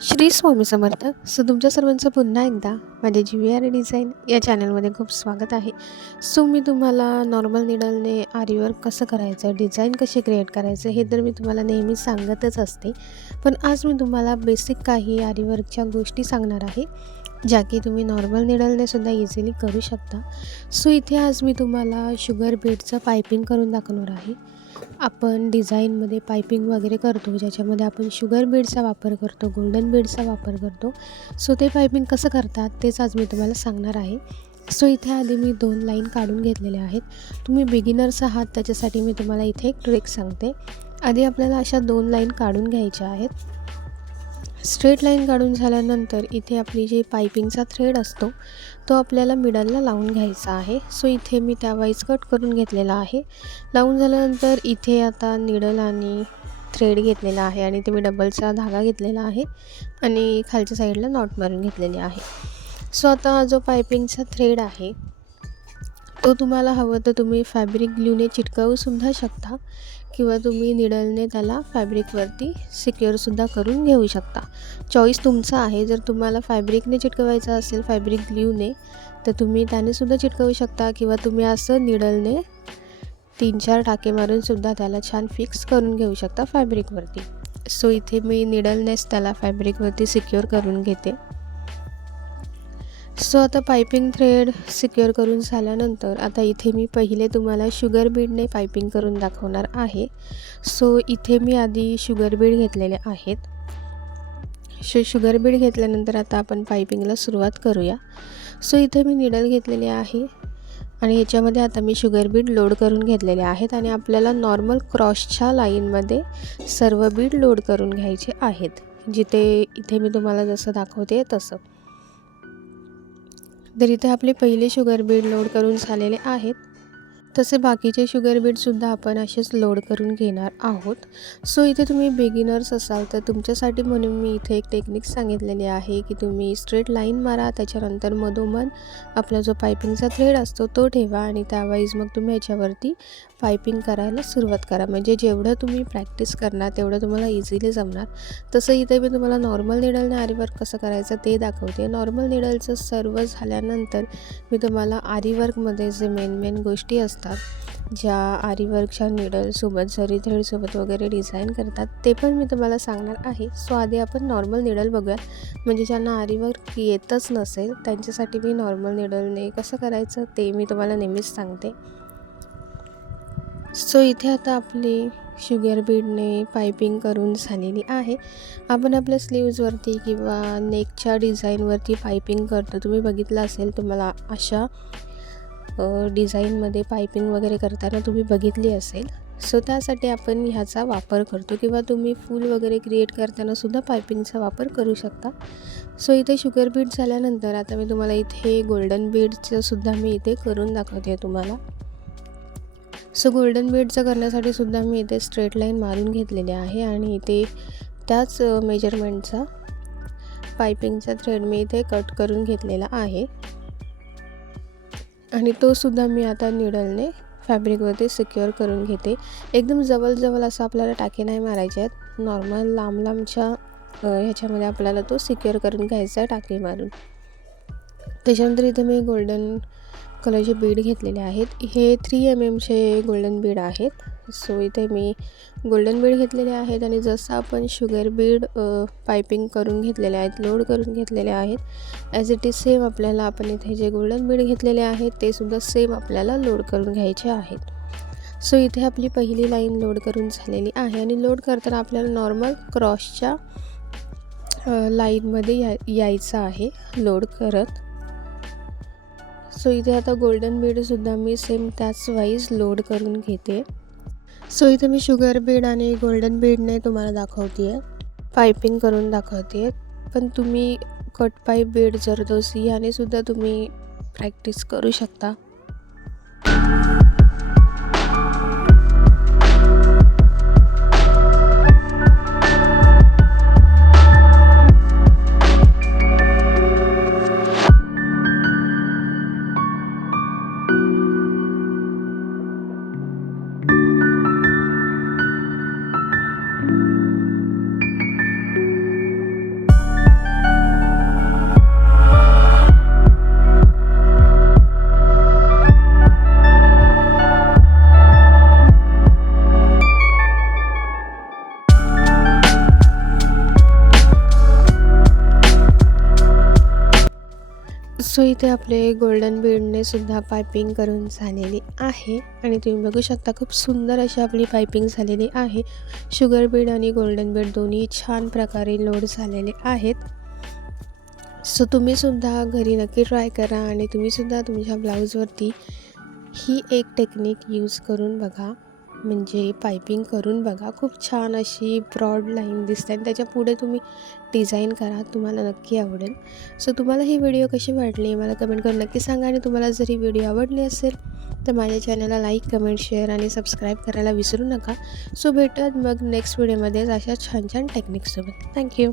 श्री स्वामी समर्थ. तुमच्या सर्वांचं पुन्हा एकदा माझ्या GVR डिझाईन या चॅनलमध्ये खूप स्वागत आहे. मी तुम्हाला नॉर्मल निडलने आरी वर्क कसं करायचं, डिझाईन कसे क्रिएट करायचं हे तर मी तुम्हाला नेहमी सांगतच असते. पण आज मी तुम्हाला बेसिक काही आरी वर्कच्या गोष्टी सांगणार आहे, ज्या की तुम्ही नॉर्मल निडलने सुद्धा इझिली करू शकता. इथे आज मी तुम्हाला शुगर बीडचं पायपिंग करून दाखवणार आहे. आपण डिझाईनमध्ये पायपिंग वगैरे करतो, ज्याच्यामध्ये आपण शुगर बीडचा वापर करतो, गोल्डन बीडचा वापर करतो. ते पायपिंग कसं करतात तेच आज मी तुम्हाला सांगणार आहे. इथे आधी मी 2 लाईन काढून घेतलेल्या आहेत. तुम्ही बिगिनर्स आहात त्याच्यासाठी मी तुम्हाला इथे एक ट्रिक सांगते. आधी आपल्याला अशा 2 लाईन काढून घ्यायच्या आहेत. स्ट्रेट लाईन काढून झाल्यानंतर इथे आपली जी पायपिंगचा थ्रेड असतो तो आपल्याला मिडलला लावून घ्यायचा आहे. इथे मी त्यावाईज कट करून घेतलेला आहे. लावून झाल्यानंतर इथे आता निडल आणि थ्रेड घेतलेला आहे आणि ते मी डबलचा धागा घेतलेला आहे आणि खालच्या साईडला नॉट मारून घेतलेली आहे. आता जो पायपिंगचा थ्रेड आहे तो तुम्हाला हवं तर तुम्ही फॅब्रिक ग्लूने चिटकवूसुद्धा शकता किंवा तुम्ही निडलने त्याला फॅब्रिकवरती सिक्युअरसुद्धा करून घेऊ शकता. चॉईस तुमचा आहे. जर तुम्हाला फॅब्रिकने चिटकवायचं असेल, फॅब्रिक ग्लूने, तर तुम्ही त्यानेसुद्धा चिटकवू शकता किंवा तुम्ही असं निडलने 3-4 टाके मारूनसुद्धा त्याला छान फिक्स करून घेऊ शकता फॅब्रिकवरती. इथे मी निडलनेच त्याला फॅब्रिकवरती सिक्युअर करून घेते. आता पायपिंग थ्रेड सिक्युअर करून झाल्यानंतर आता इथे मी पहिले तुम्हाला शुगर बीडने पायपिंग करून दाखवणार आहे. इथे मी आधी शुगर बीड घेतलेले आहेत. शुगर बीड घेतल्यानंतर आता आपण पायपिंगला सुरुवात करूया. इथे मी निडल घेतलेले आहे आणि ह्याच्यामध्ये आता मी शुगर बीड लोड करून घेतलेले आहेत आणि आपल्याला नॉर्मल क्रॉसच्या लाईनमध्ये सर्व बीड लोड करून घ्यायचे आहेत, जिथे इथे मी तुम्हाला जसं दाखवते तसं. तर इथे आपले पहिले शुगर बीड लोड करून झालेले आहेत. तसे बाकीचे शुगर बीडसुद्धा आपण असेच लोड करून घेणार आहोत. इथे तुम्ही बिगिनर्स असाल तर तुमच्यासाठी म्हणून मी इथे एक टेक्निक सांगितलेली आहे की तुम्ही स्ट्रेट लाईन मारा, त्याच्यानंतर मधोमध आपला जो पायपिंगचा थ्रेड असतो तो ठेवा आणि त्यावाईज मग तुम्ही ह्याच्यावरती पायपिंग करायला सुरुवात करा. म्हणजे जेवढं तुम्ही प्रॅक्टिस करणार तेवढं तुम्हाला इझिली जमणार. तसं इथे मी तुम्हाला नॉर्मल निडलने आरी वर्क कसं करायचं ते दाखवते. नॉर्मल निडलचं सर्व झाल्यानंतर मी तुम्हाला आरी वर्कमध्ये जे मेन गोष्टी असतात, ज्या आरी वर्कच्या निडलसोबत, जरी थ्रेडसोबत वगैरे डिझाईन करतात, ते पण मी तुम्हाला सांगणार आहे. आधी आपण नॉर्मल निडल बघूया. म्हणजे ज्यांना आरी वर्क येतच नसेल त्यांच्यासाठी मी नॉर्मल निडलने कसं करायचं ते मी तुम्हाला नेहमीच सांगते. इथे आता आपली शुगर बीडने पायपिंग करून झालेली आहे. आपण आपल्या स्लीव्जवरती किंवा नेकच्या डिझाईनवरती पायपिंग करतो. तुम्ही बघितलं असेल, तुम्हाला अशा डिझाईनमध्ये पायपिंग वगैरे करताना तुम्ही बघितली असेल. त्यासाठी आपण ह्याचा वापर करतो किंवा तुम्ही फूल वगैरे क्रिएट करताना सुद्धा पायपिंगचा वापर करू शकता. इथे शुगर बीड झाल्यानंतर आता मी तुम्हाला इथे गोल्डन बीडचं सुद्धा मी इथे करून दाखवते तुम्हाला. गोल्डन बीडचं करण्यासाठी सुद्धा मी इथे स्ट्रेट लाईन मारून घेतलेली आहे आणि इथे त्याच मेजरमेंटचा पायपिंगचा थ्रेड मी इथे कट करून घेतलेला आहे आणि तो सुद्धा मी आता निडलने फॅब्रिकवरती सिक्युअर करून घेते. एकदम जवळ असं आपल्याला टाके नाही मारायचे आहेत. नॉर्मल लांबच्या ह्याच्यामध्ये आपल्याला तो सिक्युअर करून घ्यायचा आहे टाके मारून. त्याच्यानंतर इथे मी गोल्डन कलरचे बीड घेतलेले आहेत. हे 3 mmचे गोल्डन बीड आहेत. इथे मी गोल्डन बीड घेतलेले आहेत आणि जसं आपण शुगर बीड पायपिंग करून घेतलेले आहेत, लोड करून घेतलेले आहेत, ॲज इट इज सेम आपल्याला आपण इथे जे गोल्डन बीड घेतलेले आहेत ते सुद्धा सेम आपल्याला लोड करून घ्यायचे आहेत. इथे आपली पहिली लाईन लोड करून झालेली आहे आणि लोड करताना आपल्याला नॉर्मल क्रॉसच्या लाईनमध्ये यायचं आहे लोड करत. इथे आता गोल्डन बीडसुद्धा मी सेम त्याच वाईज लोड करून घेते. इथे मी शुगर बीड आणि गोल्डन बीडने तुम्हाला दाखवते आहे, पायपिंग करून दाखवते आहे. पण तुम्ही कट पाईप बीड, जरदोसी याने सुद्धा तुम्ही प्रॅक्टिस करू शकता. सो इथे आपले गोल्डन बीडने सुद्धा पायपिंग करून झालेली आहे आणि तुम्ही बघू शकता खूप सुंदर अशी आपली पायपिंग झालेली आहे. शुगर बीड आणि गोल्डन बीड दोन्ही छान प्रकारे लोड झालेले आहेत. सो तुम्ही सुद्धा घरी नक्की ट्राय करा आणि तुम्ही सुद्धा तुमच्या ब्लाऊजवरती ही एक टेक्निक यूज करून बघा, म्हणजे पायपिंग करून बघा. खूप छान अशी ब्रॉड लाईन दिसते आणि त्याच्या पुढे तुम्ही डिझाईन करा, तुम्हाला नक्की आवडेल. सो तुम्हाला ही व्हिडिओ कशी वाटली मला कमेंट करून नक्की सांगा आणि तुम्हाला जर ही व्हिडिओ आवडली असेल तर माझ्या चॅनलला लाईक, कमेंट, शेअर आणि सबस्क्राईब करायला विसरू नका. सो भेटूयात मग नेक्स्ट व्हिडिओमध्येच अशा छान छान टेक्निक्ससोबत. थँक्यू.